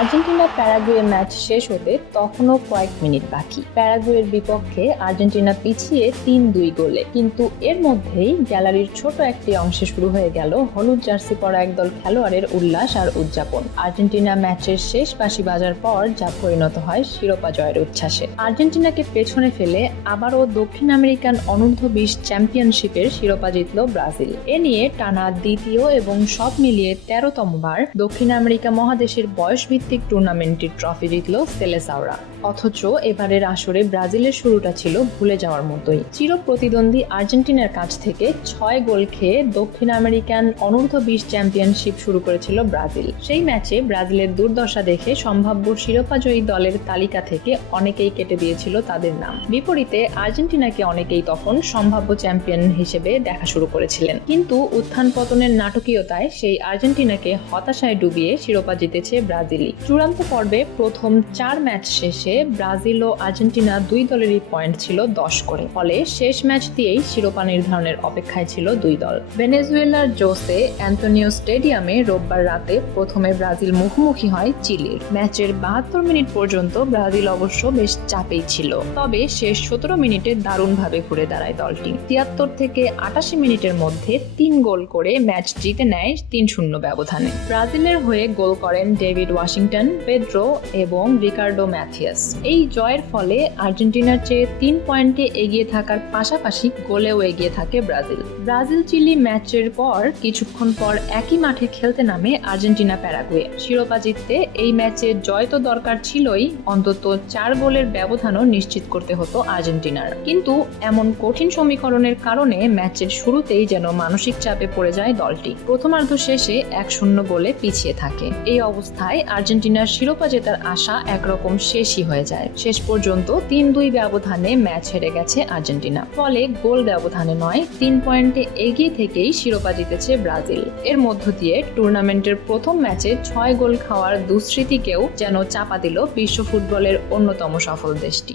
Argentina Paraguay match শেষ হতে তখনও কয়েক মিনিট বাকি। প্যারাগুয়ের বিপক্ষে আর্জেন্টিনা পিছিয়ে ৩-২ গোলে, কিন্তু এর মধ্যেই গ্যালারির ছোট একটি অংশে শুরু হয়ে গেল হলুদ জার্সি পরা একদল খেলোয়াড়ের উল্লাস আর উদযাপন। আর্জেন্টিনা ম্যাচের শেষ বাঁশি বাজার পর যা পরিণত হয় শিরোপা জয়ের উচ্ছ্বাসে। আর্জেন্টিনাকে পেছনে ফেলে আবারও দক্ষিণ আমেরিকান অনূর্ধ্ব-20 চ্যাম্পিয়নশিপের শিরোপা জিতল ব্রাজিল। এ নিয়ে টানা দ্বিতীয় এবং সব মিলিয়ে 13তম বার দক্ষিণ আমেরিকা মহাদেশের বয়সভিত্তিক টুর্নামেন্টটির ট্রফি জিতল সেলেসাওরা। অথচ এবারের আসরে ব্রাজিলের শুরুটা ছিল ভুলে যাওয়ার মতোই। চির প্রতিদ্বন্দ্বী আর্জেন্টিনার কাছ থেকে 6 গোল খেয়ে দক্ষিণ আমেরিকান অনূর্ধ্ব-20 চ্যাম্পিয়নশিপ শুরু করেছিল ব্রাজিল। সেই ম্যাচে ব্রাজিলের দুর্দশা দেখে সম্ভাব্য শিরোপাজয়ী দলের তালিকা থেকে অনেকেই কেটে দিয়েছিল তাদের নাম। বিপরীতে আর্জেন্টিনাকে অনেকেই তখন সম্ভাব্য চ্যাম্পিয়ন হিসেবে দেখা শুরু করেছিলেন। কিন্তু উত্থান পতনের নাটকীয়তায় সেই আর্জেন্টিনাকে হতাশায় ডুবিয়ে শিরোপা জিতেছে ব্রাজিলই। চূড়ান্ত পর্বে প্রথম 4 ম্যাচ শেষে ব্রাজিল ও আর্জেন্টিনা দুই দলেরই পয়েন্ট ছিল 10 করে। ফলে শেষ ম্যাচ দিয়েই শিরোপা নির্ধারণের অপেক্ষায় ছিল দুই দল। ভেনেজুয়েলার জোসে অ্যান্তোনিও স্টেডিয়ামে রোববার রাতে প্রথমে ব্রাজিল মুখোমুখি হয় চিলির। ম্যাচের 72 মিনিট পর্যন্ত ব্রাজিল অবশ্য বেশ চাপেই ছিল, তবে শেষ 17 মিনিটে দারুণভাবে ঘুরে দাঁড়ায় দলটি। 73 থেকে 88 মিনিটের মধ্যে 3 গোল করে ম্যাচ জিতে নেয় 3-0 ব্যবধানে। ব্রাজিলের হয়ে গোল করেন ডেভিড ওয়াশিংটন, পেড্রো এবং রিকার্ডো ম্যাথিয়াস। এই জয়ের ফলে আর্জেন্টিনার চেয়ে 3 পয়েন্টে এগিয়ে থাকার পাশাপাশি গোলেও এগিয়ে থাকে ব্রাজিল। ব্রাজিল চিলি ম্যাচের পর কিছুক্ষণ পর একই মাঠে খেলতে নামে আর্জেন্টিনা প্যারাগুয়ে। শিরোপা জিততে এই ম্যাচে জয় তো দরকার ছিলই, অন্তত 4 গোলের ব্যবধানও নিশ্চিত করতে হতো আর্জেন্টিনার। কিন্তু এমন কঠিন সমীকরণের কারণে ম্যাচের শুরুতেই যেন মানসিক চাপে পড়ে যায় দলটি। প্রথমার্ধ শেষে 1-0 গোলে পিছিয়ে থাকে। এই অবস্থায় আর্জেন্টিনার শিরোপা জেতার আশা একরকম শেষই হয়ে যায়। শেষ পর্যন্ত 3-2 ব্যবধানে ম্যাচ হেরে গেছে আর্জেন্টিনা। ফলে গোল ব্যবধানে নয়, 3 পয়েন্টে এগিয়ে থেকেই শিরোপা জিতেছে ব্রাজিল। এর মধ্য দিয়ে টুর্নামেন্টের প্রথম ম্যাচে 6 গোল খাওয়ার দুঃস্মৃতিকেও যেন চাপা দিল বিশ্ব ফুটবলের অন্যতম সফল দেশটি।